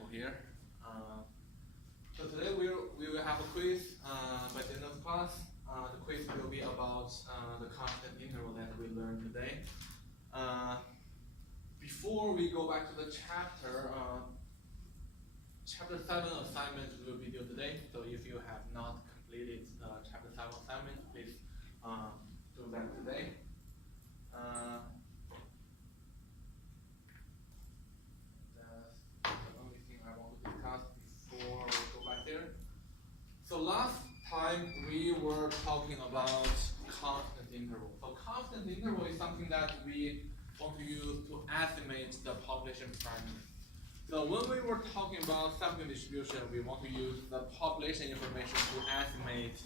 people here. So today we will have a quiz by the end of the class. The quiz will be about the constant interval that we learned today. Before we go back to the chapter, chapter 7 assignment will be due today. So if you have not completed chapter 7 assignment, please do that today. That's the only thing I want to discuss before we go back there. So last time we were talking about constant interval. So constant interval is something that we want to use to estimate the population parameter. So when we were talking about sampling distribution, we want to use the population information to estimate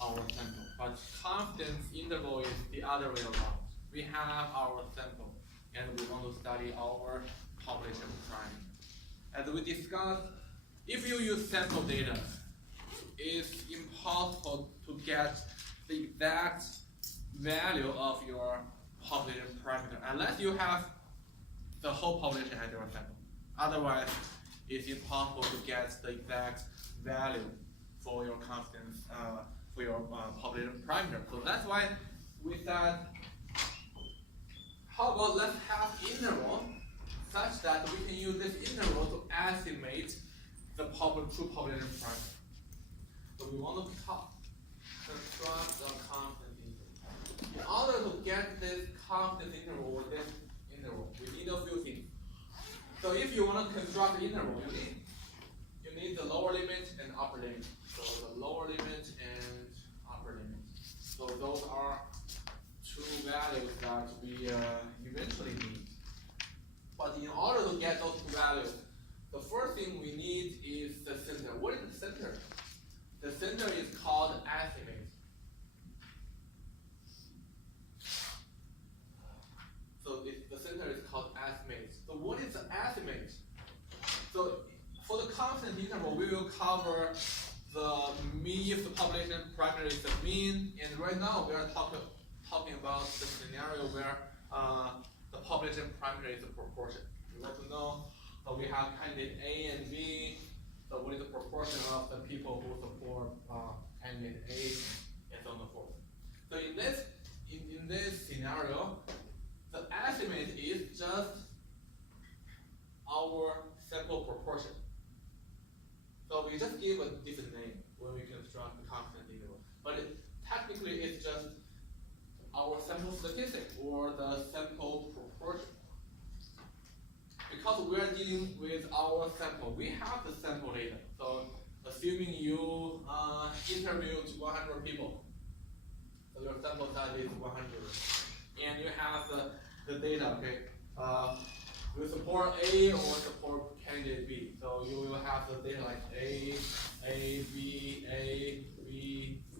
our sample. But confidence interval is the other way around. We have our sample, and we want to study our population parameter. As we discussed, if you use sample data, it's impossible to get the exact value of your population parameter unless you have the whole population as your sample. Otherwise, it's impossible to get the exact value for your confidence, for your population parameter. So that's why we said, how about let's have interval such that we can use this interval to estimate the true population parameter. So we want to construct the confidence interval. In order to get this confidence interval or this interval, we need a few things. So if you want to construct the interval, you need the lower limit and upper limit. So the lower limit and upper limit. So those are two values that we eventually need. But in order to get those two values, the first thing we need is the center. What is the center? The center is called estimate. So the center is called estimate. So what is the estimate? So for the constant interval, we will cover the mean if the population parameter is the mean. And right now we are talking about the scenario where the population parameter is a proportion. We want to know we have candidate A and B. So what is the proportion of the people who support candidate A, and so on and so forth. So in this scenario, the estimate is just our sample proportion. So we just give a different name when we construct the constant interval. But technically it's just our sample statistic or the sample proportion. Because we are dealing with our sample, we have the sample data. So assuming you interviewed 100 people, so your sample size is 100, and you have the data, okay? You support A or support candidate B. So you will have the data like A, B,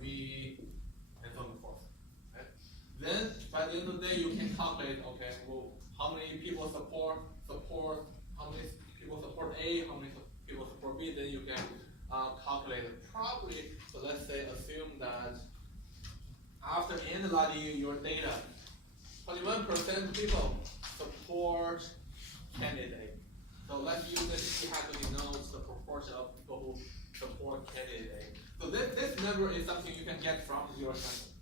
B, and so on and so forth. Okay? Then by the end of the day, you can calculate, okay, well, how many people support, how many people support A, how many people support B, then you can calculate it. Probably, so let's say assume that after analyzing your data, 21% people support candidate A. So let's use this to denote the proportion of people who support candidate A. So this number is something you can get from your sample.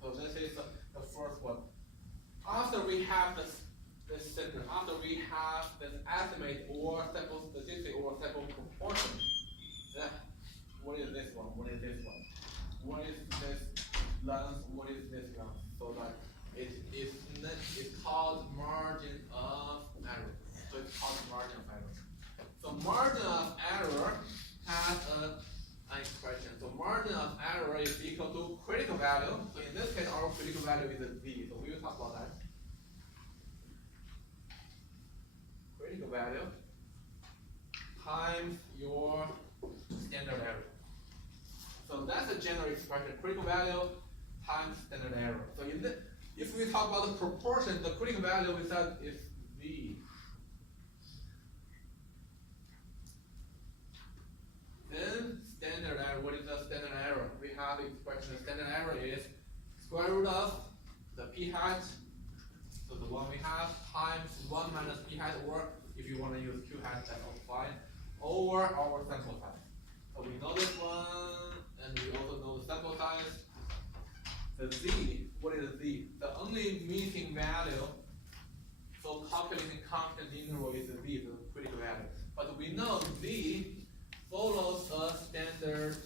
So this is the first one. After we have this center, after we have this estimate or sample statistic or sample proportion, then what is this one? What is this one? What is this length? What is this length? So that it's called margin of error. So it's called margin of error. So margin of error has an expression. So margin of error is equal to critical value. So in this case, our critical value is a Z. So we will talk about that. Critical value times your standard error. So that's a general expression. Critical value times standard error. So if we talk about the proportion, the critical value we said is V. Then standard error. What is the standard error? We have the expression. The standard error is square root of the p hat. So the one we have times 1 minus p hat, or If you want to use Q hat, that's also fine. Over our sample size. So we know this one, and we also know the sample size. The Z, what is Z? The only missing value for calculating constant interval is the Z, the critical value. But we know Z follows a standard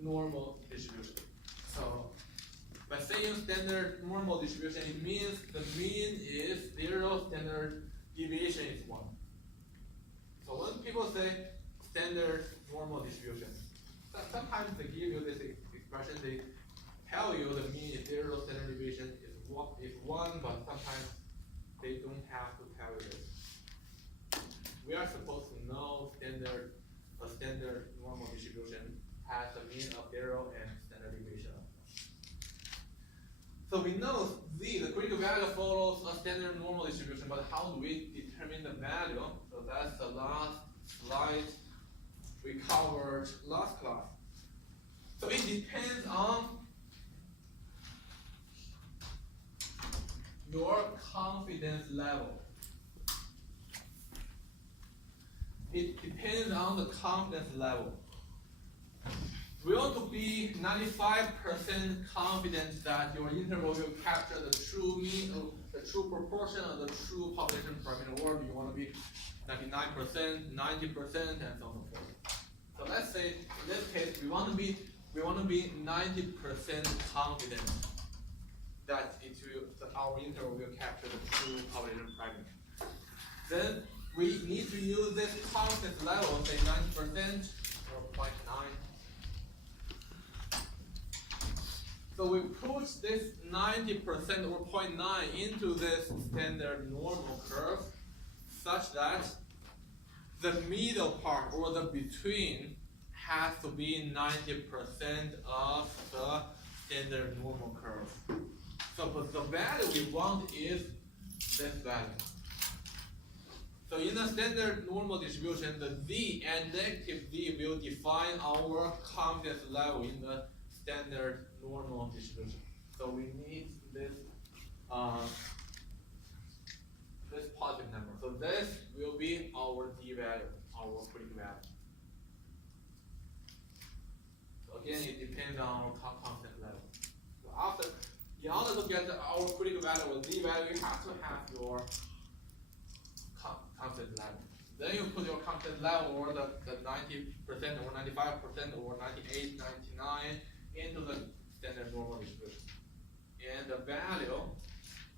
normal distribution. So by saying standard normal distribution, it means the mean is 0, standard deviation is 1. So when people say standard normal distribution, sometimes they give you this expression, they tell you the mean is 0, standard deviation is 1, but sometimes they don't have to tell you this. We are supposed to know a standard normal distribution has a mean of 0 and standard deviation of 1. So we know Z, the critical value follows a standard normal distribution, but how do we determine the value? So that's the last slide we covered last class. So it depends on your confidence level. It depends on the confidence level. We want to be 95% confident that your interval will capture the true mean, the true proportion of the true population parameter, or do you want to be 99%, 90%, and so on and so forth. So let's say in this case we want to be 90% confident that our interval will capture the true population parameter. Then we need to use this confidence level, say 90% or 0.9. So we push this 90% or 0.9 into this standard normal curve such that the middle part or the between has to be 90% of the standard normal curve. So but the value we want is this value. So in the standard normal distribution, the Z and negative Z will define our confidence level in the standard normal distribution. So we need this this positive number. So this will be our D value, our critical value. So again, it depends on our confidence level. So in order to get our critical value or Z value, you have to have your confidence level. Then you put your confidence level or the 90% or 95% or 98, 99 into the standard normal distribution. And the value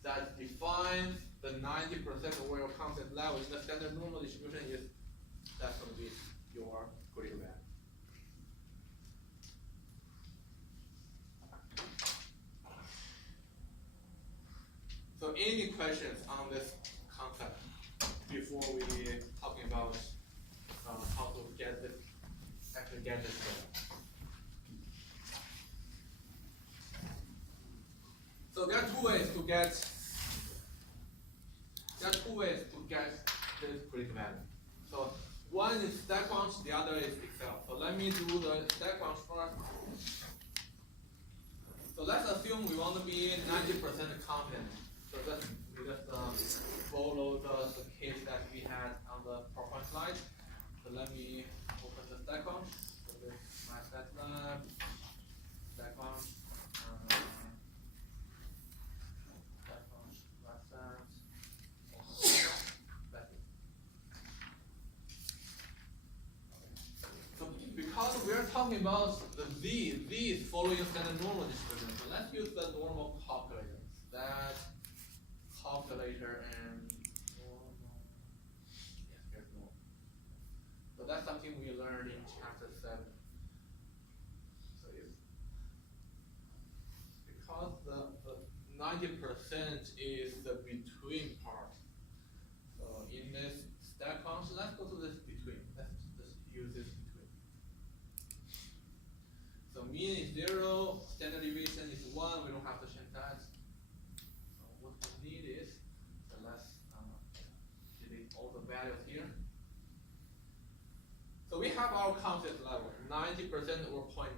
that defines the 90% or your confidence level in the standard normal distribution is that's going to be your critical value. So any questions on this concept before we talking about how to get this data? So there are two ways to get this critical value. So one is StatQuant, the other is Excel. So let me do the StatQuant first. So let's assume we want to be 90% confident. So we just follow the case that we had on the PowerPoint slide. So let me open the StatQuant. So this is my StatLab, StatQuant. Because we are talking about the Z is following a standard normal distribution. So let's use the normal calculator. That calculator and normal. Yes, here's normal. So that's something we learned in chapter 7. So it's because the 90% is the between part. So in this StatQuant, let's go to this between. Let's just use this between. So mean is 0, standard deviation is 1, we don't have to change that. So what we need is, so let's delete all the values here. So we have our confidence level, 90% or 0.9.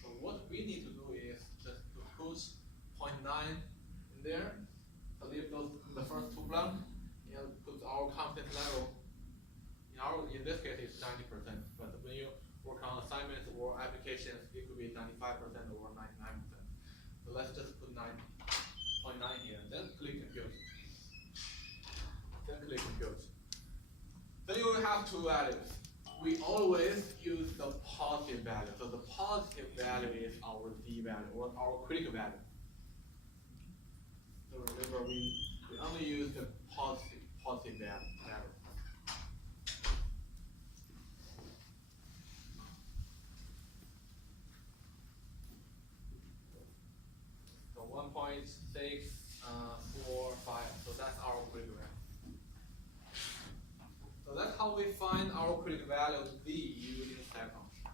So what we need to do is just to push 0.9 in there, so leave the first two blank, and put our our confidence level, in this case, it's 90%. But when you work on assignments or applications, it could be 95% or 99%. So let's just put 9.9 here, then click compute. Then click compute. Then you will have two values. We always use the positive value. So the positive value is our D value or our critical value. So remember, we only use the positive value. So 1.645. So that's our critical value. So that's how we find our critical value of D using stack function.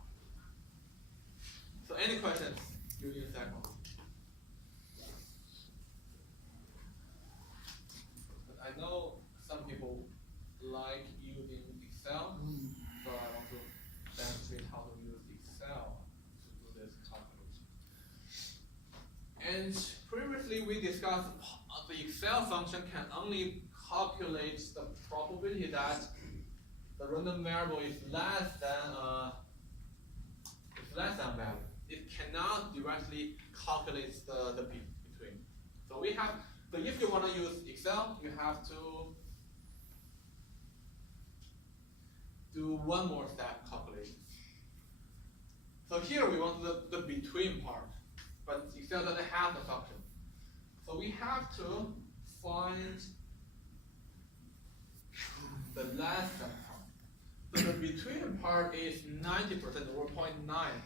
So any questions using stack function? I know some people like using Excel, so I want to demonstrate how to use Excel to do this calculation. And previously we discussed the Excel function can only calculate the probability that the random variable is less than value. It cannot directly calculate the between. So we have. So if you want to use Excel, you have to do one more step calculation. So here we want the between part, but Excel doesn't have the function. So we have to find the less than part. So the between part is 90% or 0.9.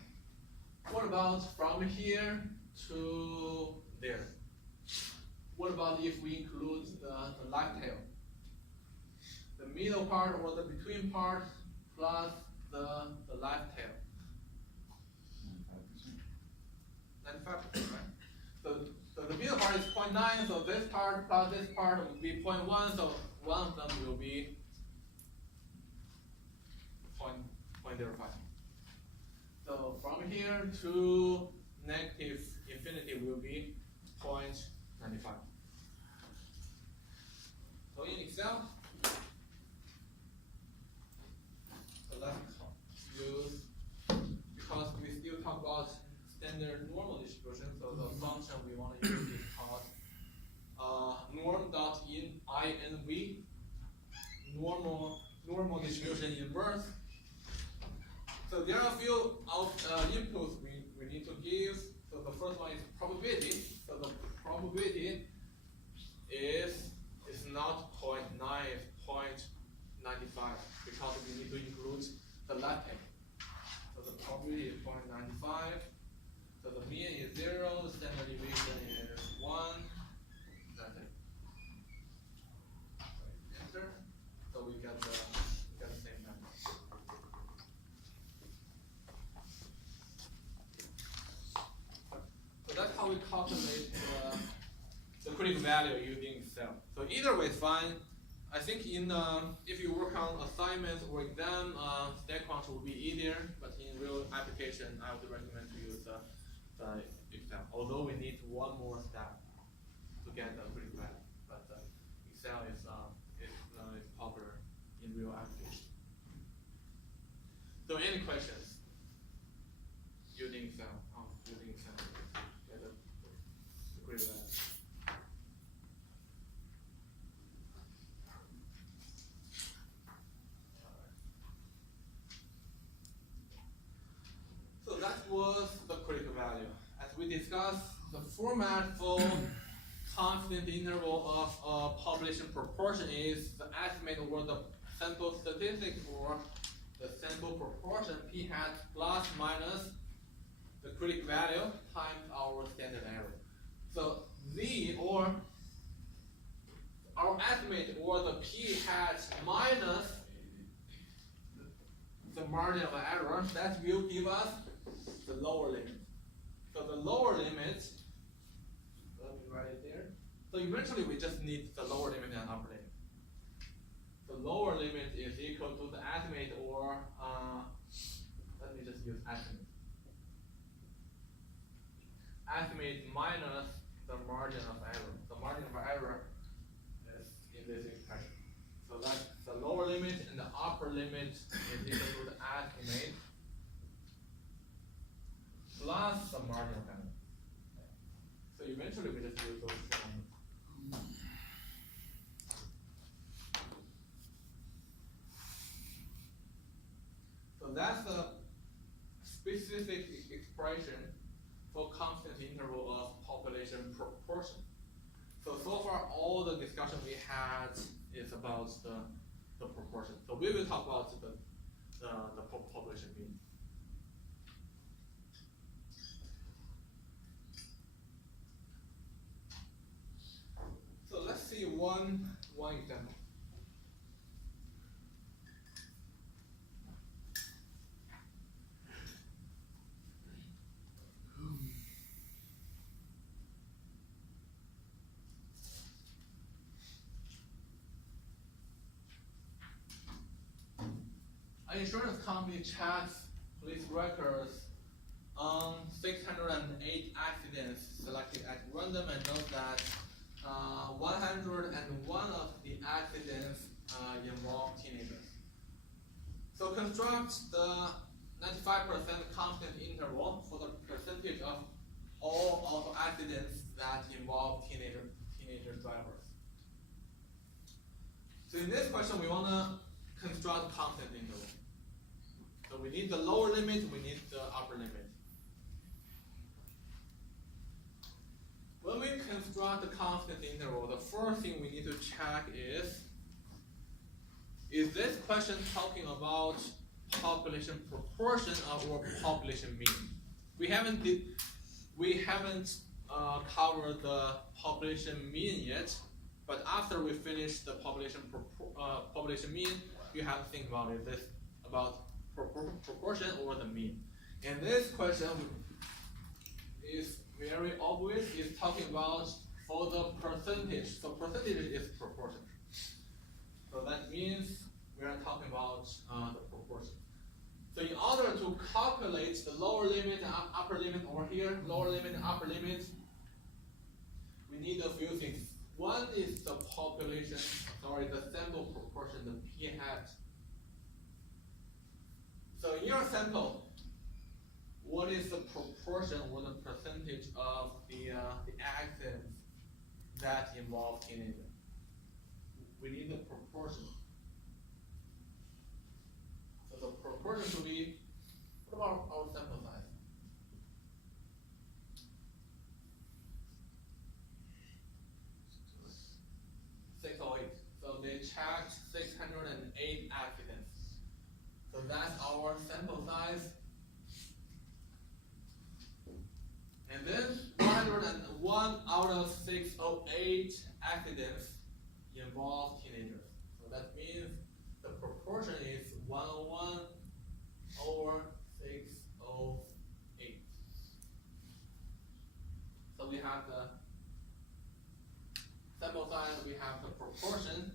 What about from here to there? What about if we include the left tail? The middle part or the between part plus the left tail? 95%, right? So the middle part is 0.9, so this part plus this part will be 0.1, so one of them will be 0.05. So from here to negative infinity will be 0.95. So in Excel, so let's use, because we still talk about standard normal distribution, so the function we want to use is called norm.inv, normal distribution inverse. So there are a few inputs we need to give. So the first one is probability. So the probability is not 0.9, it's 0.95 because we need to include the left hand. So the probability is 0.95. So the mean is 0, the standard deviation is 1. That's it. Enter. So we get the same number. So that's how we calculate the critical value using Excel. So either way is fine. I think if you work on assignments or exam, stack function will be easier, but in real application, I would recommend to use the Excel. Although we need one more step to get the critical value, but Excel is popular in real application. So any questions using Excel? Using Excel, get the critical value. That was the critical value. As we discussed, the format for confidence interval of population proportion is the estimate over the sample statistic or the sample proportion p hat plus minus the critical value times our standard error. So z or our estimate or the p hat minus the margin of error, that will give us the lower limit. So the lower limit, let me write it there. So eventually we just need the lower limit and upper limit. The lower limit is equal to the estimate or, let me just use estimate. Estimate minus the margin of error. The margin of error is in this expression. So let's limit and the upper limit is equal to the estimate plus the marginal value. So eventually we just use those numbers. So that's a specific expression for constant interval of population proportion. So far all the discussion we had is about the proportion. So we will talk about the population mean. So let's see one example. An insurance company checks police records on 608 accidents selected at random and notes that 101 of the accidents involve teenagers. So construct the 95% constant interval for the percentage of all auto accidents that involve teenager drivers. So in this question, we want to construct constant interval. So we need the lower limit, we need the upper limit. When we construct the constant interval, the first thing we need to check is this question talking about population proportion or population mean? We haven't covered the population mean yet, but after we finish the population mean, you have to think about it. This about proportion or the mean. And this question is very obvious. It's talking about for the percentage. So percentage is proportion. So that means we are talking about the proportion. So in order to calculate the lower limit and upper limit over here, lower limit and upper limit, we need a few things. One is the population, the sample proportion, the p hat. So in your sample, what is the proportion or the percentage of the accidents that involve teenagers? We need the proportion. So the proportion to be, what about our sample size? 608. So they checked 608 accidents. So that's our sample size. And then 101 out of 608 accidents involve teenagers. So that means the proportion is 101 over 608. So we have the sample size, we have the proportion.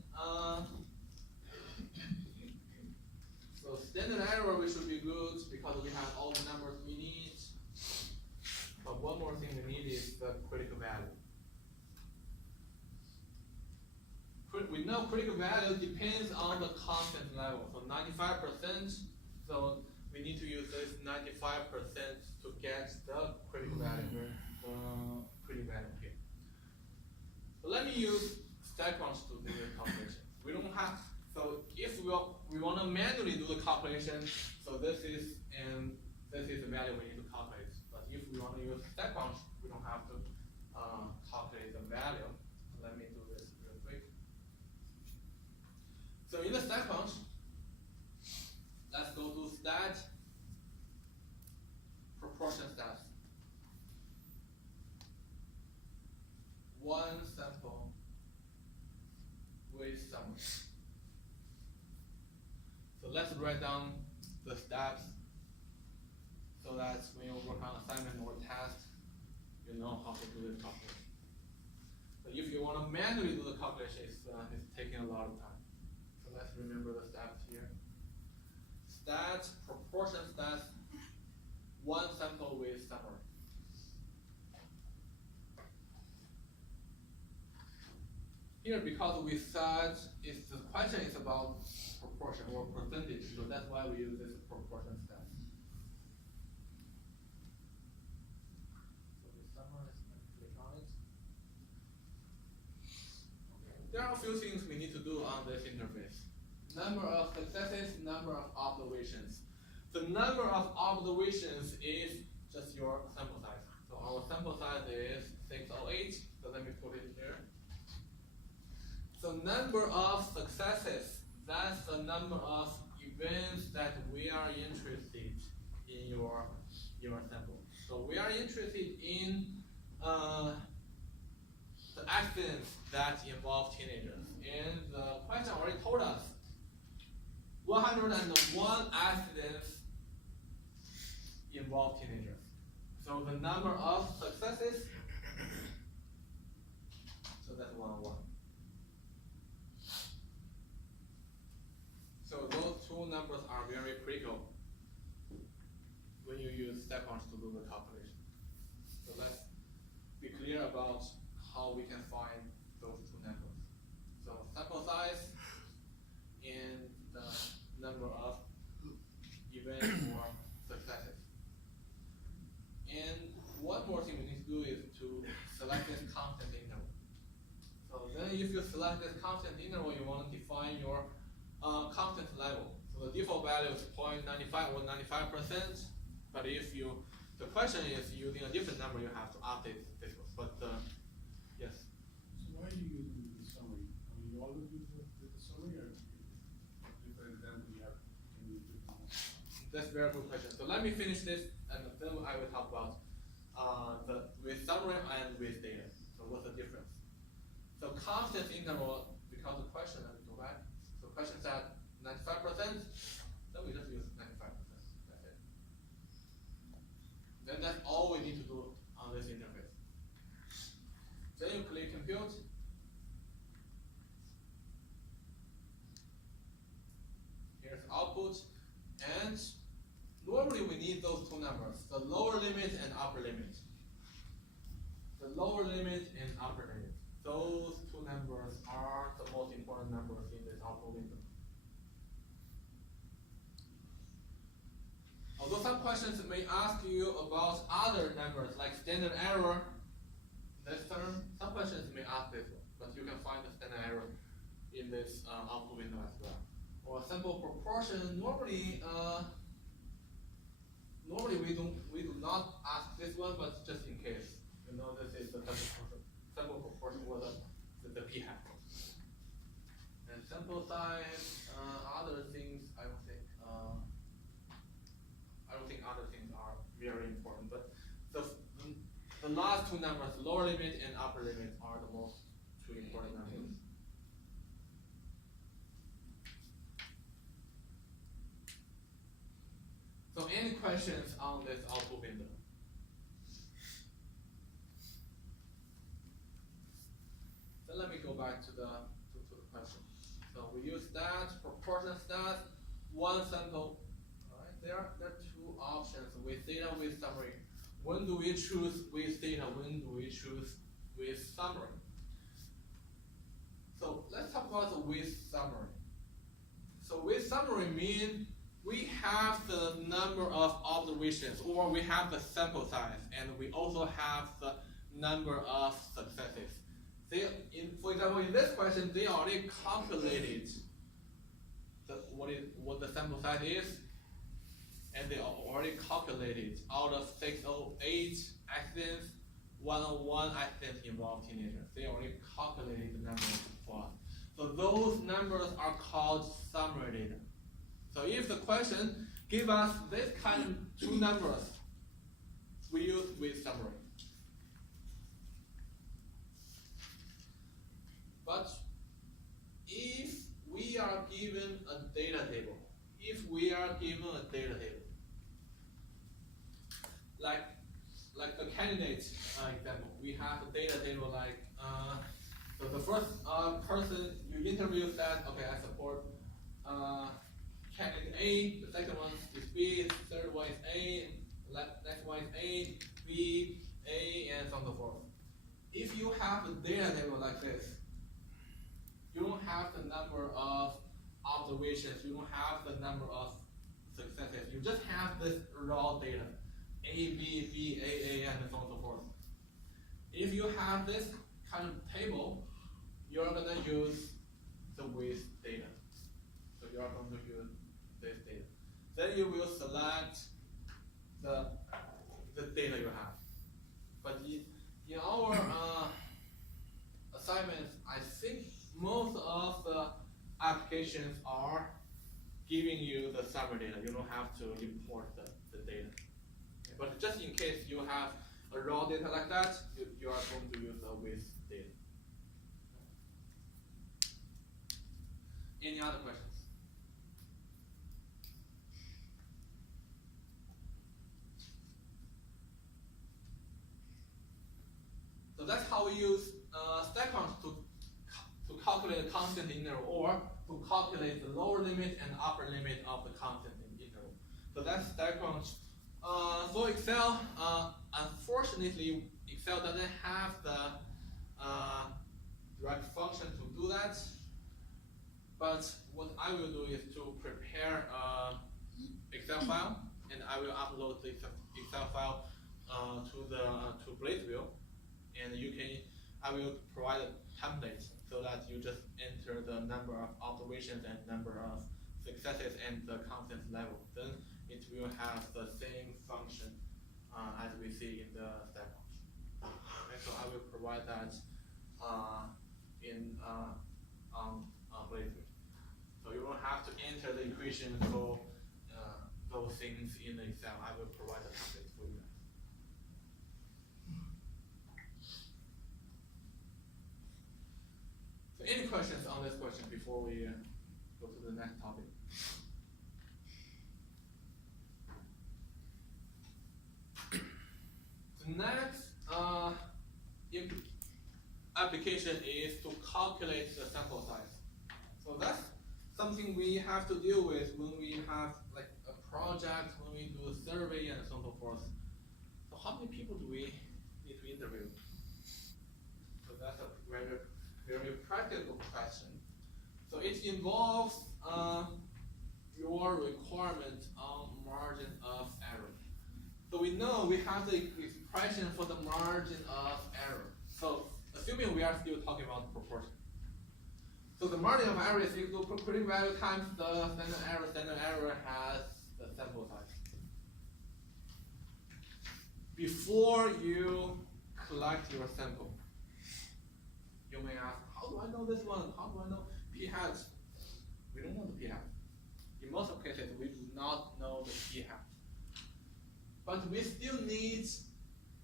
So standard error we should be good because we have all the numbers we need. But one more thing we need is the critical value. We know critical value depends on the constant level. So 95%, so we need to use this 95% to get the critical value here. Critical value here. So let me use StatCrunch to do the calculation. We don't have, so if we want to manually do the calculation, so this is the value we need to calculate. But if we want to use StatCrunch, we don't have to calculate the value. Let me do this real quick. So in the StatCrunch, let's go to stat proportion stats. One sample with summary. So let's write down the steps so that when you work on assignment or test, you know how to do this calculation. So if you want to manually do the calculation, it's taking a lot of time. So let's remember the steps here. Stat, proportion stats, one sample with summary. here, because we said the question is about proportion or percentage, so that's why we use this proportion step. So we summarize and click on it. Okay. There are a few things we need to do on this interface. Number of successes, number of observations. The number of observations is just your sample size. So our sample size is 608, so let me put it here. So number of successes, that's the number of events that we are interested in your sample. So we are interested in the accidents that involve teenagers. And the question already told us 101 accidents involve teenagers. So the number of successes, so that's 101. So those two numbers are very critical when you use StatCrunch to do the calculation. So let's be clear about how we can find those two numbers. So sample size and the number of events or successes. And one more thing we need to do is to select this constant interval. So then if you select this constant interval, you want to define your confidence level. So the default value is 0.95 or 95%. But if the question is using a different number, you have to update this one. But yes. So why are you using the summary? I mean, you always use the summary, or different example you have? Can you different ones? That's a very good question. So let me finish this, and then I will talk about with summary and with data. So what's the difference? So confidence interval, because the question, let me go back. So question said 95%, then we just use 95%. That's it. Then that's all we need to do on this interface. Then you click compute. Here's output, and normally we need those two numbers, the lower limit and upper limit. The lower limit and upper limit. Those two numbers are the most important numbers in this output window. Although some questions may ask you about other numbers like standard error, this term, some questions may ask this one, but you can find the standard error in this output window as well. Or sample proportion, normally we do not ask this one, but just in case. You know, this is the sample proportion or the p-hat. And sample size, other things, I don't think other things are very important. But the last two numbers, lower limit and upper limit, are the most two important numbers. So any questions on this output window? Then let me go back to the question. So we use that, proportion stat, one sample. All right, there are two options, with data, with summary. When do we choose with data? When do we choose with summary? So let's talk about the with summary. So with summary means we have the number of observations, or we have the sample size, and we also have the number of successes. For example, in this question, they already calculated what the sample size is, and they already calculated out of 608 accidents, 101 accidents involve teenagers. They already calculated the numbers for us. So those numbers are called summary data. So if the question gives us this kind of two numbers, we use with summary. But if we are given a data table, like the candidate example, we have a data table like so the first person you interview said, okay, I support candidate A, the second one is B, the third one is A, next one is A, B, A, and so on and so forth. If you have a data table like this, You don't have the number of observations, you don't have the number of successes, you just have this raw data, A, B, B, A, and so on and so forth. If you have this kind of table, you're gonna use the with data. So you are going to use this data. Then you will select the data you have. But in our assignments, I think most of the applications are giving you the summary data. You don't have to import the data. But just in case you have a raw data like that, you are going to use the with data. Any other questions? So that's how we use StatCrunch to calculate the constant interval, or to calculate the lower limit and upper limit of the constant interval. So that's StatCrunch. For Excel, unfortunately, Excel doesn't have the direct function to do that. But what I will do is to prepare Excel file, and I will upload the Excel file to Blazeview, and I will provide a template so that you just enter the number of observations and number of successes and the constant level. Then it will have the same function as we see in the StatCrunch. And so I will provide that on Blazeview. So you don't have to enter the equation for those things in Excel. I will provide a template for you guys. So any questions on this question before we go to the next topic? The next application is to calculate the sample size. So that's something we have to deal with when we have like a project, when we do a survey and so on and so forth. So how many people do we need to interview? So that's a very, very practical question. So it involves your requirement on margin of error. So we know we have the expression for the margin of error. So assuming we are still talking about proportion. So the margin of error is equal to critical value times the standard error. Standard error has the sample size. Before you collect your sample, you may ask, how do I know this one? How do I know p-hat? We don't know the p-hat. In most of cases, we do not know the p-hat. But we still need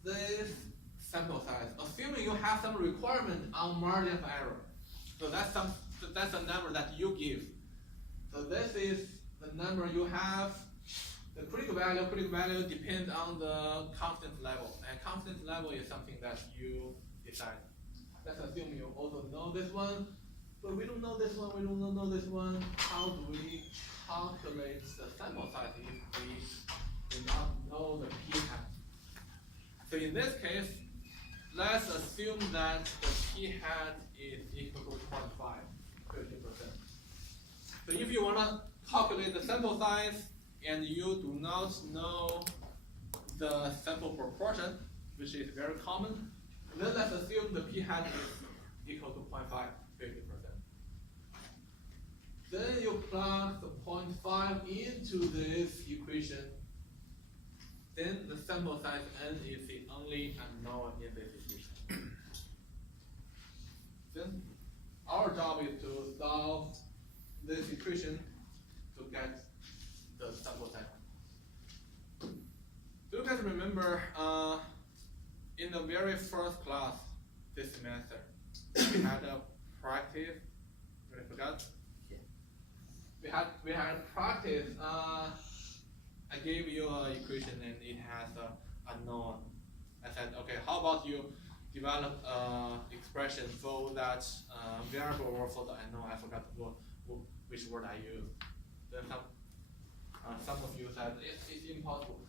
this sample size, assuming you have some requirement on margin of error. So that's a number that you give. So this is the number you have. The critical value depends on the constant level, and constant level is something that you decide. Let's assume you also know this one, but we don't know this one. We don't know this one. How do we calculate the sample size if we do not know the p-hat? So in this case, let's assume that the p-hat is equal to 0.5, 50%. So if you want to calculate the sample size and you do not know the sample proportion, which is very common, then let's assume the p-hat is equal to 0.5, 50%. Then you plug the 0.5 into this equation. Then the sample size n is the only unknown in this equation. Then our job is to solve this equation to get the sample size. Do you guys remember in the very first class this semester, we had a practice? I forgot. Yeah. We had practice. I gave you an equation and it has a unknown. I said, okay, how about you develop expression for that variable or for the unknown? I forgot which word I used. Then some of you said it's impossible.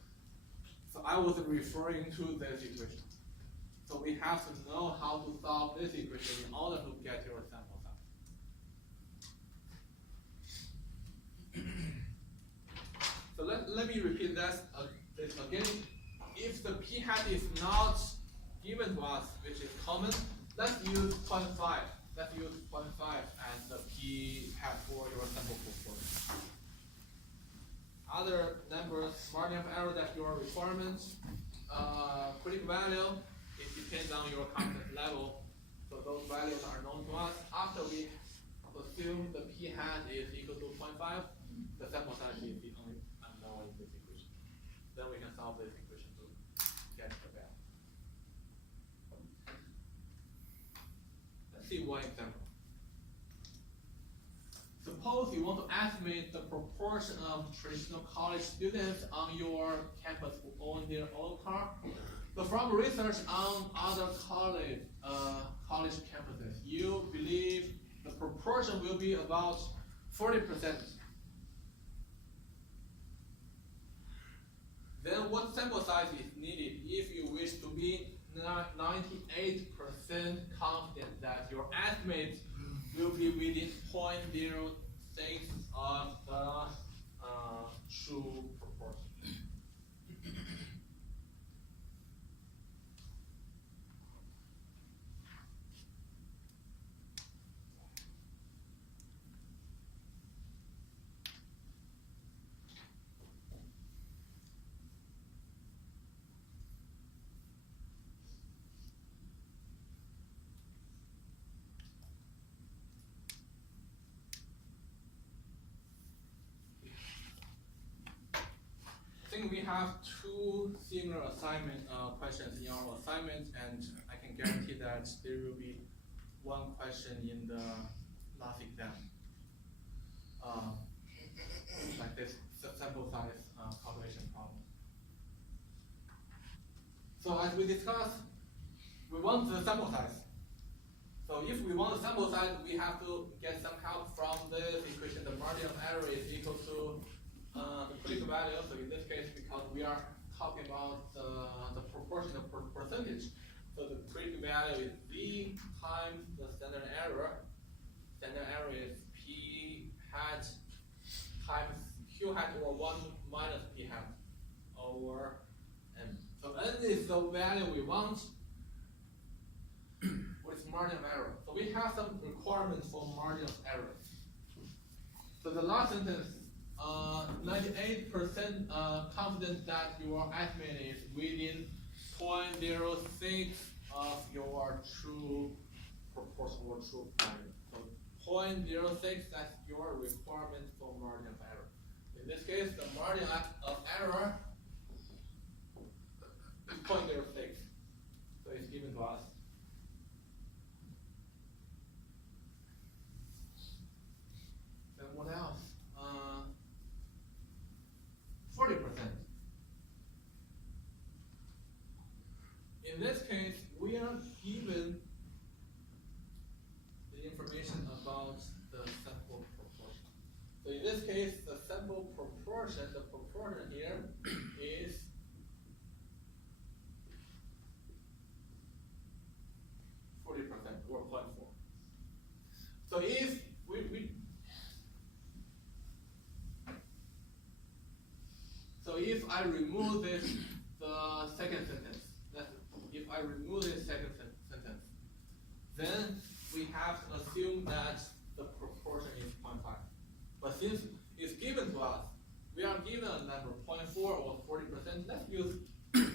So I was referring to this equation. So we have to know how to solve this equation in order to get your sample size. So let me repeat this again. If the p hat is not given to us, which is common, let's use 0.5. Let's use 0.5 as the p hat for your sample proportion. Other numbers, margin of error, that's your requirement. Critical value, it depends on your confidence level. So those values are known to us. After we assume the p hat is equal to 0.5, the sample size is the only unknown in this equation. Then we can solve this equation to get the value. Let's see one example. Suppose you want to estimate the proportion of traditional college students on your campus who own their own car. So from research on other college campuses, you believe the proportion will be about 40%. Then what sample size is needed if you wish to be 98% confident that your estimate will be within 0.06 of the true proportion? I think we have two similar assignment questions in our assignment, and I can guarantee that there will be one question in the last exam. Like this sample size calculation problem. So as we discussed, we want the sample size. So if we want the sample size, we have to get some help from this equation. The margin of error is equal to the critical value. So in this case, because we are talking about the proportion of percentage, so the critical value is v times the standard error. Standard error is p hat times q hat over 1 minus p hat over n. So n is the value we want with margin of error. So we have some requirements for margin of error. So the last sentence, 98% confident that your estimate is within 0.06 of your true proportion or true value. So 0.06, that's your requirement for margin of error. In this case, the margin of error is 0.06. So it's given to us. Then what else? 40%. In this case, we are given the information about the sample proportion. So in this case, the sample proportion, the proportion here is 40% or 0.4. So if So if I remove this, the second sentence, if I remove this second sentence, then we have to assume that the proportion is 0.5. But since it's given to us, we are given a number 0.4 or 40%, let's use 40%.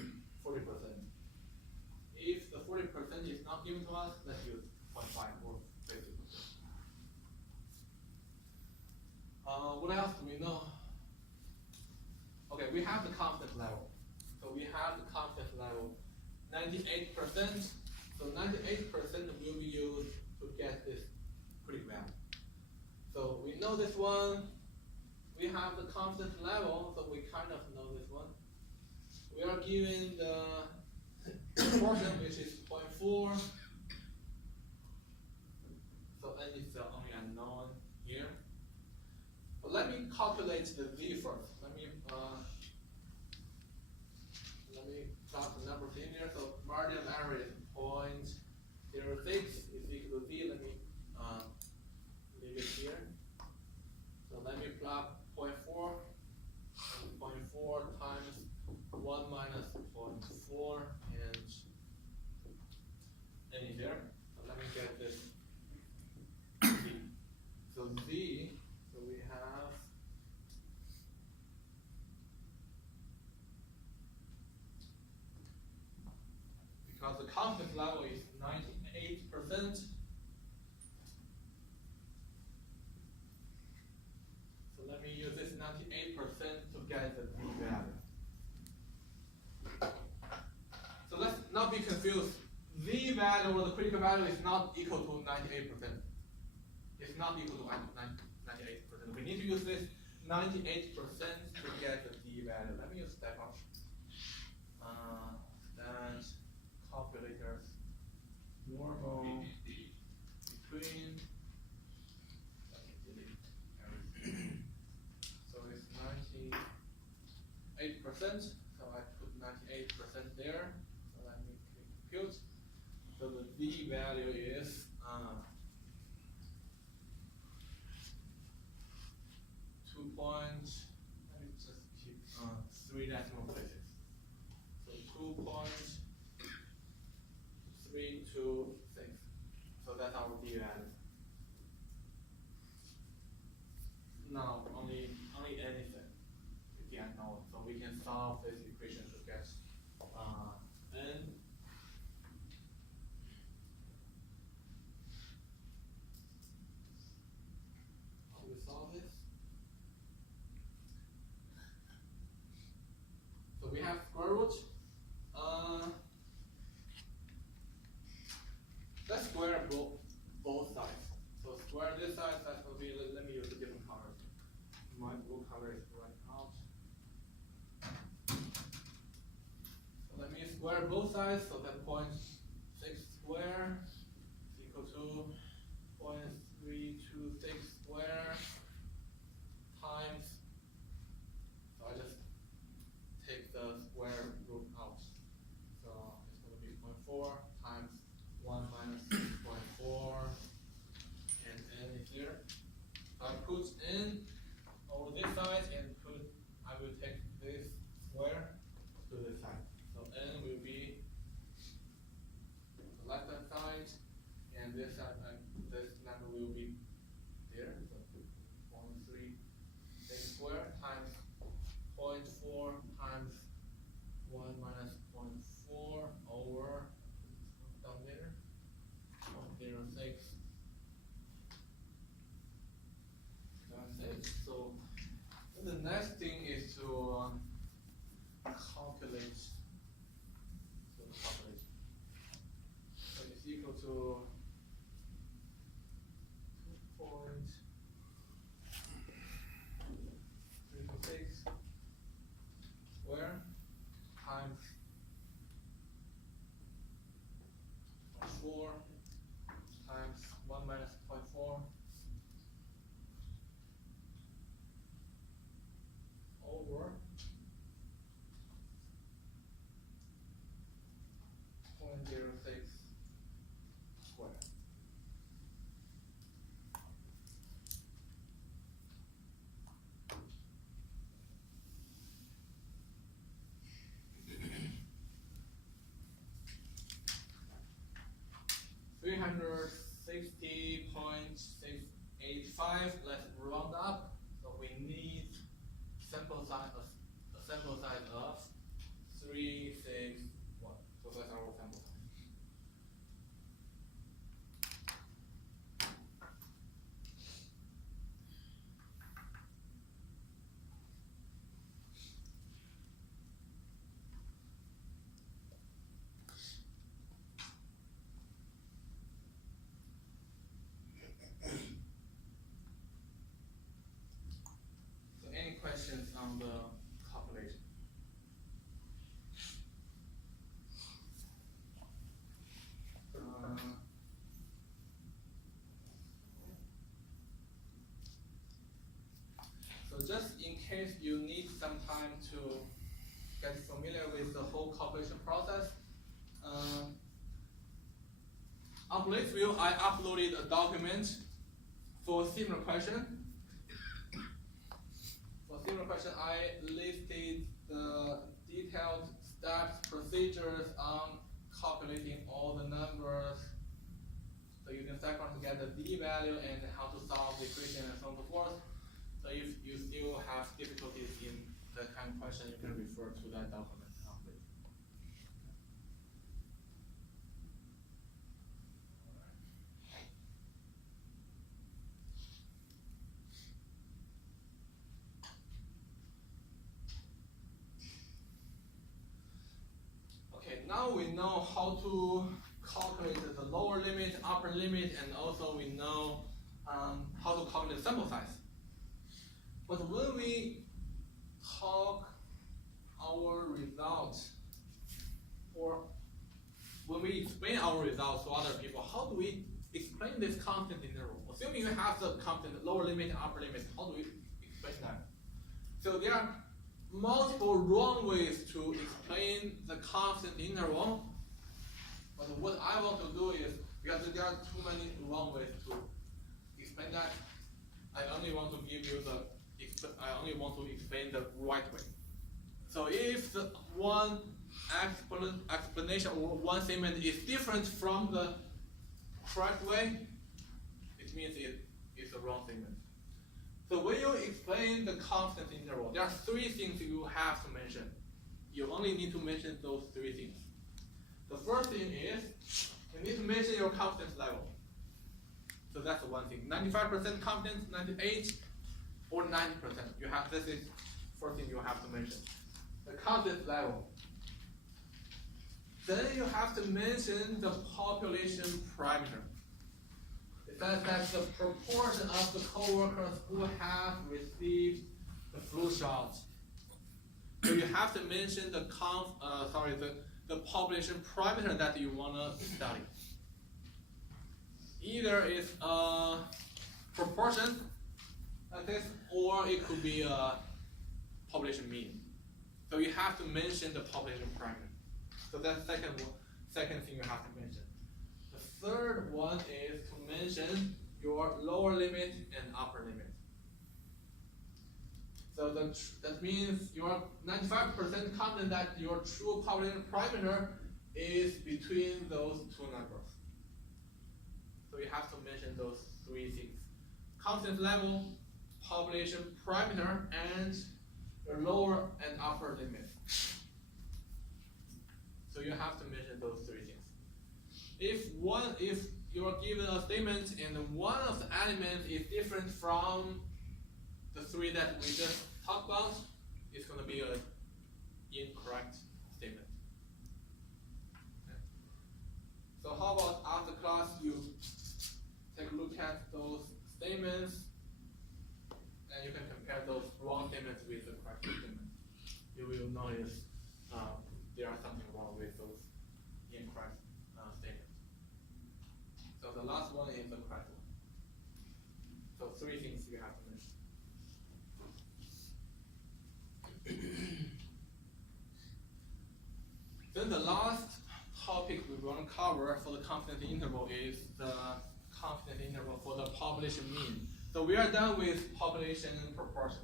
If the 40% is not given to us, let's use 0.5 or 50%. What else do we know? Okay, we have the confidence level. So we have the confidence level 98%. So 98% will be used to get this critical value. So we know this one. We have the confidence level, so we kind of know this one. We are given the proportion, which is 0.4. So n is the only unknown here. But let me calculate the v first. Let me plot the numbers in here. So margin of error is 0.06 is equal to v. Let me leave it here. So let me plot 0.4 Now the confidence level is 98%. So let me use this 98% to get the D value. So let's not be confused. Z value or the critical value is not equal to 98%. It's not equal to 98%. We need to use this 98% to get the D value. Let me use step up. Stand calculators. Normal between. So it's 98%. So I put 98% there. So let me compute. So the D value is 2 points. Let me just keep 3 decimal places. So 2.326. So that's our D value. Now only anything you can know. So we can solve this equation to get n. How do we solve this? So we have square root. Let's square both sides. So square this side, that will be, let me use a different color. My blue color is right out. So let me square both sides, so that 0.6 square is equal to 0.326 square times, so I just take the square root out. So it's going to be 0.4 times 1 minus 0.4, and n is here. So I put n over this side and I will take this square to this side. So n will be the left hand side, and this side, this number will be there. So 0.3 square times 0.4 times 1 minus 0.4 over down there 0.06. That's it. So the next thing is to calculate. So it's equal to 2.326 square times 0.4 times 1 minus 0.4 over 0.06 square. $360.685. Let's round up. So we need sample size, a sample size of 361. So that's our sample size. So any questions on the calculation? So just in case you need some time to get familiar with the whole calculation process, on Blissview, I uploaded a document for a similar question. For a similar question, I listed the detailed steps, procedures on calculating all the numbers. So you can cycle to get the D value and how to solve the equation and so on and so forth. So if you still have difficulties in that kind of question, you can refer to that document. now we know how to calculate the lower limit, upper limit, and also we know how to calculate the sample size. But when we talk our results, or when we explain our results to other people, how do we explain this constant interval? Assuming you have the constant lower limit and upper limit, how do we explain that? So there are multiple wrong ways to explain the constant interval. But what I want to do is, because there are too many wrong ways to explain that, I only want to explain the right way. So if the one explanation or one statement is different from the correct way, it means it's a wrong statement. So when you explain the constant interval, there are three things you have to mention. You only need to mention those three things. The first thing is, you need to mention your confidence level. So that's one thing. 95% confidence, 98 or 90%. This is first thing you have to mention. The confidence level. Then you have to mention the population parameter. That's the proportion of the coworkers who have received the flu shot. So you have to mention the population parameter that you want to study. Either it's a proportion like this, or it could be a population mean. So you have to mention the population parameter. So that's second thing you have to mention. The third one is to mention your lower limit and upper limit. So that means you are 95% confident that your true population parameter is between those two numbers. So you have to mention those three things: confidence level, population parameter, and your lower and upper limit. So you have to mention those three things. If you are given a statement and one of the elements is different from the three that we just talked about, it's going to be an incorrect statement. Okay. So how about after class you take a look at those statements and you can compare those wrong statements with the correct statement. You will notice there are something wrong with those incorrect statements. So the last one is the correct one. So three things you have to mention. Then the last topic we want to cover for the confidence interval is the confidence interval for the population mean. So we are done with population and proportion.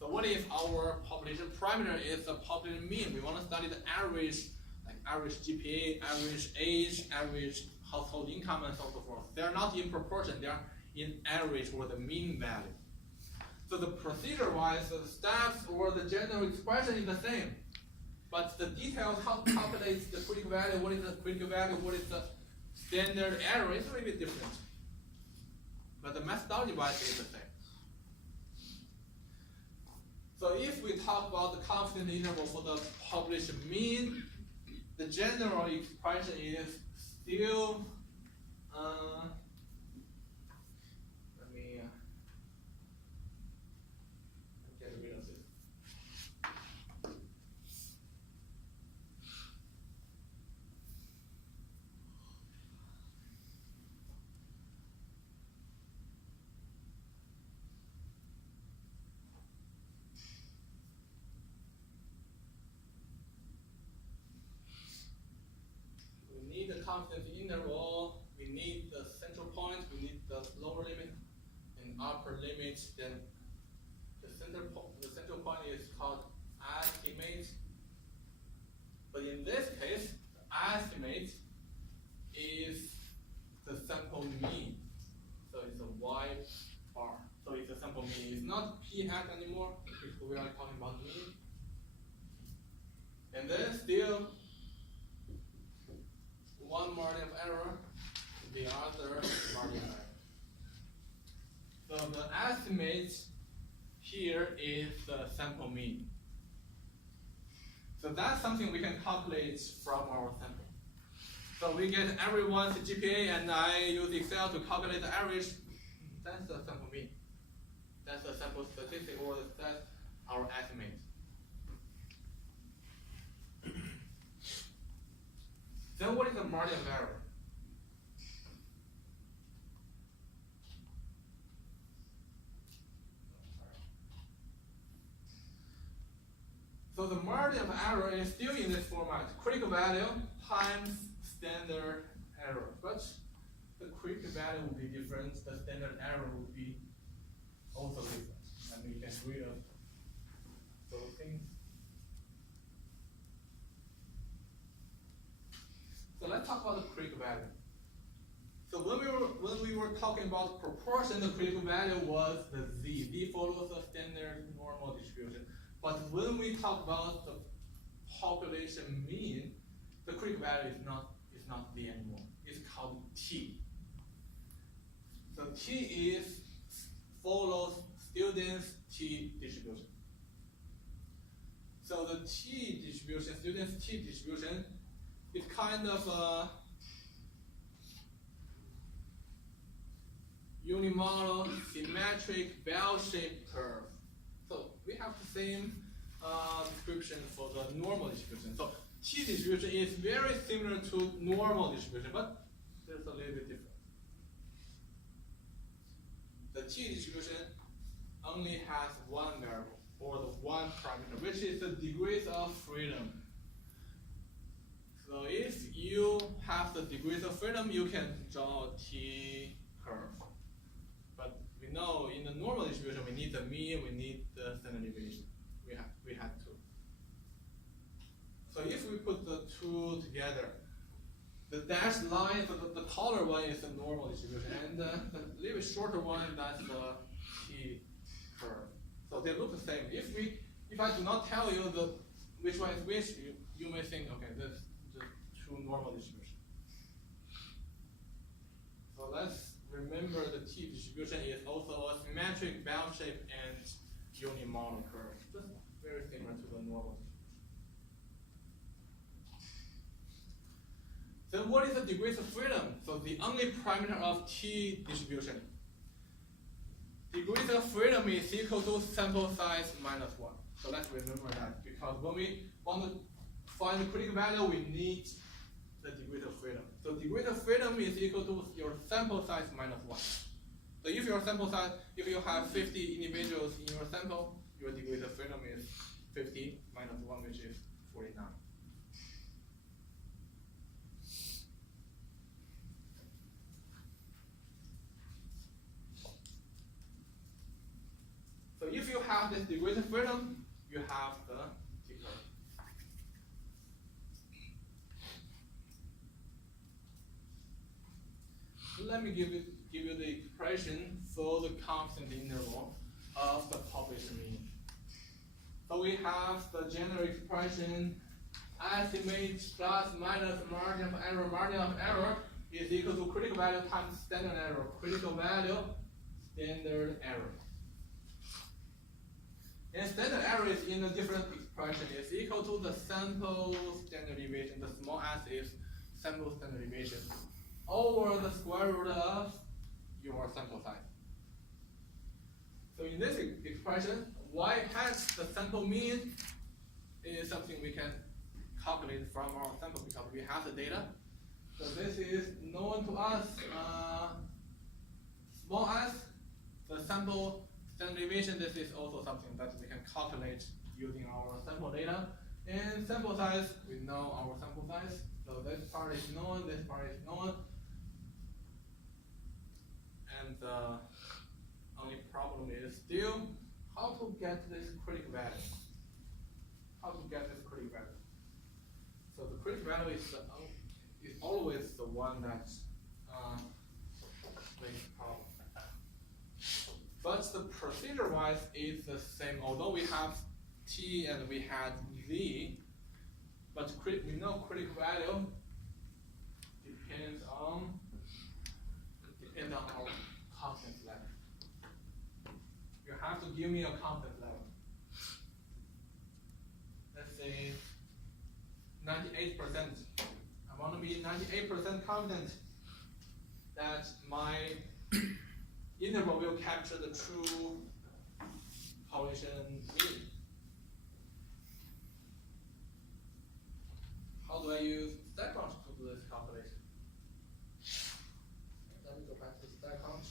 So what if our population parameter is the population mean? We want to study the average, like average GPA, average age, average household income, and so forth. They are not in proportion, they are in average or the mean value. So the procedure-wise, the steps or the general expression is the same. But the details, how to calculate the critical value, what is the critical value, what is the standard error, is a little bit different. But the methodology-wise is the same. So if we talk about the confidence interval for the population mean, the general expression is still, let me get rid of this. The confidence interval, we need the central point, we need the lower limit and upper limit. Then the central point is called estimate. But in this case, the estimate is the sample mean. So it's a y bar. So it's a sample mean. It's not p hat anymore, because we are talking about mean. And then still one margin of error, the other margin of error. So the estimate here is the sample mean. So So that's something we can calculate from our sample. So we get everyone's GPA, and I use Excel to calculate the average. That's the sample mean. That's the sample statistic, or that's our estimate. Then what is the margin of error? So the margin of error is still in this format: critical value times standard error. But the critical value will be different, the standard error will be also different. And we can read those things. So let's talk about the critical value. So when we were talking about proportion, the critical value was the z. Z follows the standard normal distribution. But when we talk about the population mean, the critical value is not z anymore. It's called t. So t follows students t distribution. So the t distribution, students t distribution, is kind of a unimodal symmetric bell-shaped curve. So we have the same description for the normal distribution. So t distribution is very similar to normal distribution, but there's a little bit different. The t distribution only has one variable, or the one parameter, which is the degrees of freedom. So if you have the degrees of freedom, you can draw a t curve. But we know in the normal distribution, we need the mean, we need the standard deviation. We had to. So if we put the two together, the dashed line, so the taller one is the normal distribution, and the little bit shorter one, that's the t curve. So they look the same. If I do not tell you which one is which, you may think, okay, this is just two normal distribution. So let's remember the t distribution is also a symmetric bell-shaped and unimodal curve. Just very similar to the normal distribution. Then what is the degrees of freedom? So the only parameter of t distribution. Degrees of freedom is equal to sample size minus 1. So let's remember that, because when we want to find the critical value, we need the degrees of freedom. So degrees of freedom is equal to your sample size minus 1. So if your sample size, if you have 50 individuals in your sample, your degrees of freedom is 50 minus 1, which is 49. So if you have this degrees of freedom, you have the t curve. Let me give you the expression for the constant interval of the population mean. So we have the general expression: estimate plus minus margin of error. Margin of error is equal to critical value times standard error. Critical value, standard error. And standard error is in a different expression. It's equal to the sample standard deviation. The small s is sample standard deviation over the square root of your sample size. So in this expression, y hat, the sample mean, is something we can calculate from our sample because we have the data. So this is known to us. Small s, the sample standard deviation, this is also something that we can calculate using our sample data. And sample size, we know our sample size. So this part is known, this part is known. And the only problem is still how to get this critical value. How to get this critical value. So the critical value is always the one that makes a problem. But the procedure-wise is the same. Although we have t and we had z, but we know critical value depends on our confidence level. You have to give me a confidence level. Let's say 98%. I want to be 98% confident that my interval will capture the true population mean. How do I use StatCrunch to do this calculation? Let me go back to StatCrunch.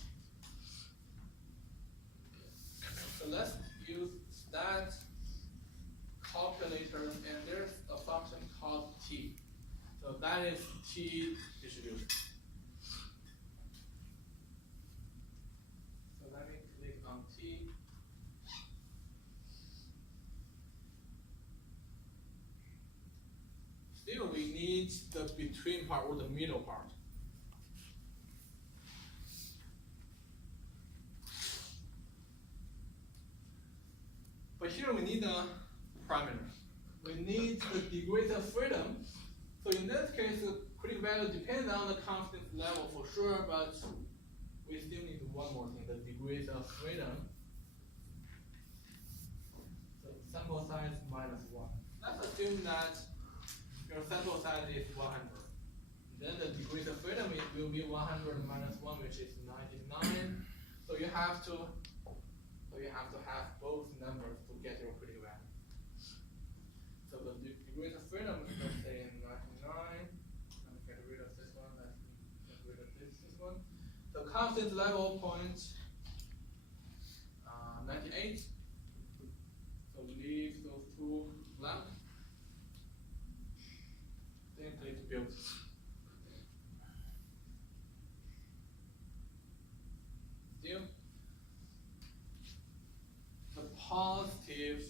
So let's use stat calculator, and there's a function called t. So that is t distribution. So let me click on t. Still, we need the between part or the middle part. But here we need a parameter. We need the degrees of freedom. So in this case, the critical value depends on the confidence level for sure, but we still need one more thing, the degrees of freedom. So sample size minus 1. Let's assume that your sample size is 100. Then the degrees of freedom will be 100 minus 1, which is 99. So you have to have both numbers to get your critical value. So the degrees of freedom, let's say 99. Let me get rid of this one. Let's get rid of this one. The confidence level point 98. So leave those two blank. Then click build. Still, the positive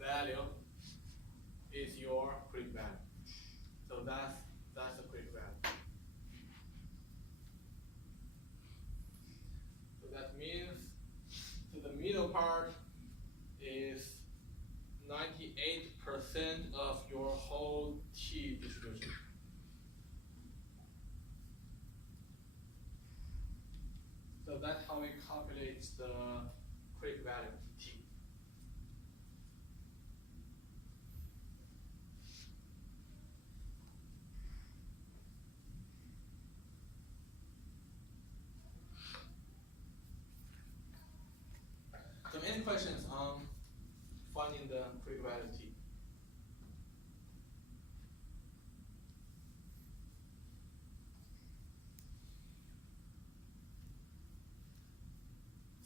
value is your critical value. So that's the critical value. So that means the middle part is 98% of your whole t distribution. So that's how we calculate the critical value t. So any questions on finding the critical value t?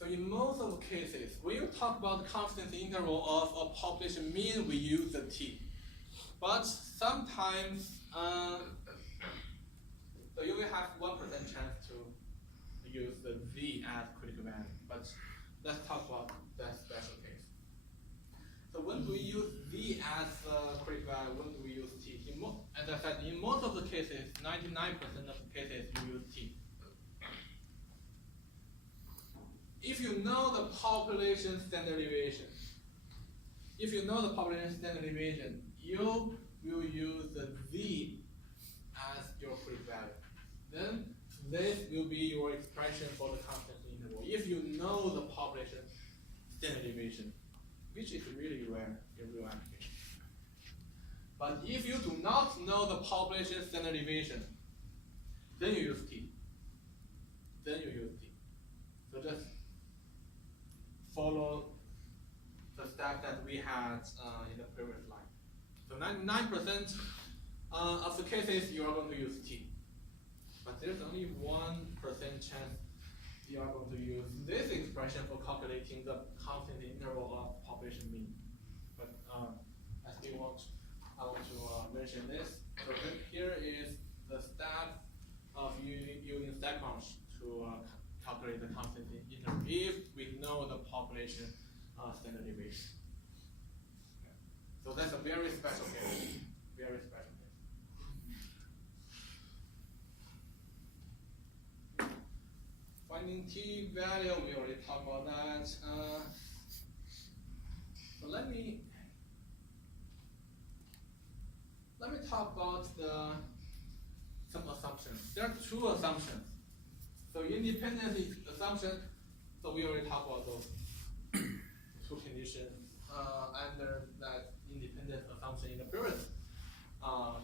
So in most of the cases, when you talk about the confidence interval of a population mean, we use the t. But sometimes, so you will have 1% chance to use the z as critical value. But let's talk about that special case. So when do we use z as critical value? When do we use t? As I said, in most of the cases, 99% of the cases, you use t. If you know the population standard deviation, you will use the z as your critical value. Then this will be your expression for the confidence interval. If you know the population standard deviation, which is really rare in real application. But if you do not know the population standard deviation, then you use t. So just follow the step that we had in the previous slide. So 99% of the cases you are going to use t. But there's only 1% chance you are going to use this expression for calculating the confidence interval of population mean. But I want to mention this. So here is the step of using StatCrunch to calculate the confidence interval if we know the population standard deviation. Okay. So that's a very special case. Finding t value, we already talked about that. So let me talk about some assumptions. There are two assumptions. So independence assumption. So we already talked about those two conditions under that independence assumption in the previous class.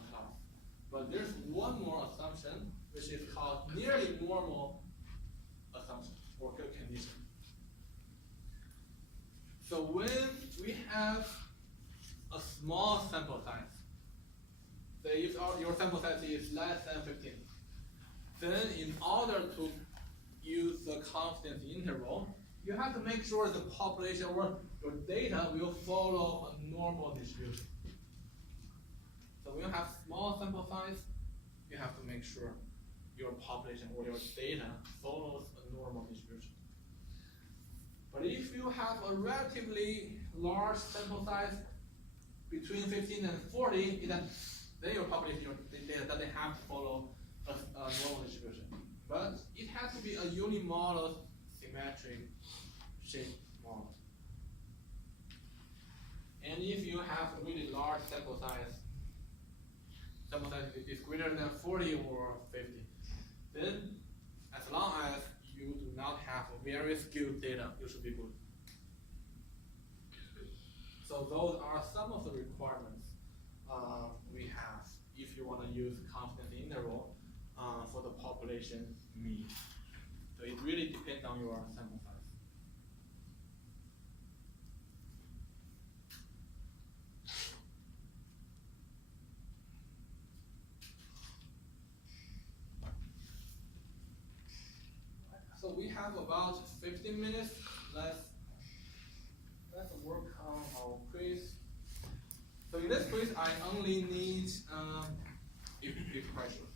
your sample size is less than 15, then in order to use the confidence interval, you have to make sure the population or your data will follow a normal distribution. So when you have small sample size, you have to make sure your population or your data follows a normal distribution. But if you have a relatively large sample size, between 15 and 40, then your population, your data doesn't have to follow a normal distribution. But it has to be a unimodal symmetric shape model. And if you have a really large sample size is greater than 40 or 50, then as long as you do not have very skewed data, you should be good. So those are some of the requirements we have if you want to use confidence interval for the population mean. So it really depends on your sample size. So we have about 15 minutes. Let's work on our quiz. So in this quiz, I only need expression.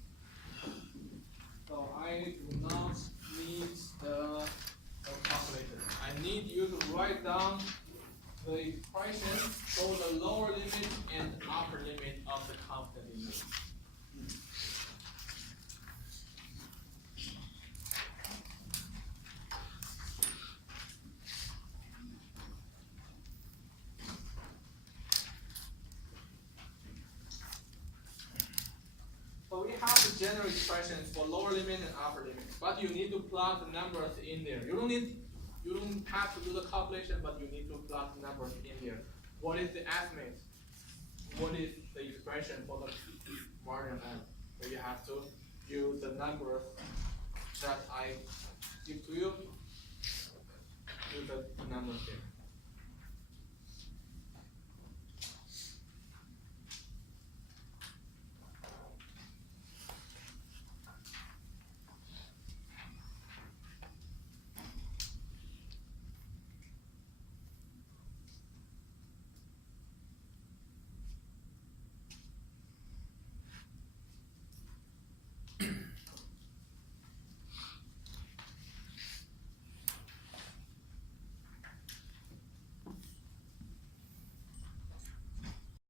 So I do not need the calculator. I need you to write down the expression for the lower limit and upper limit of the confidence interval. So we have the general expressions for lower limit and upper limit, but you need to plug the numbers in there. You don't have to do the calculation, but you need to plug the numbers in there. What is the estimate? What is the expression for the margin error? So you have to use the numbers that I give to you. Use the numbers there.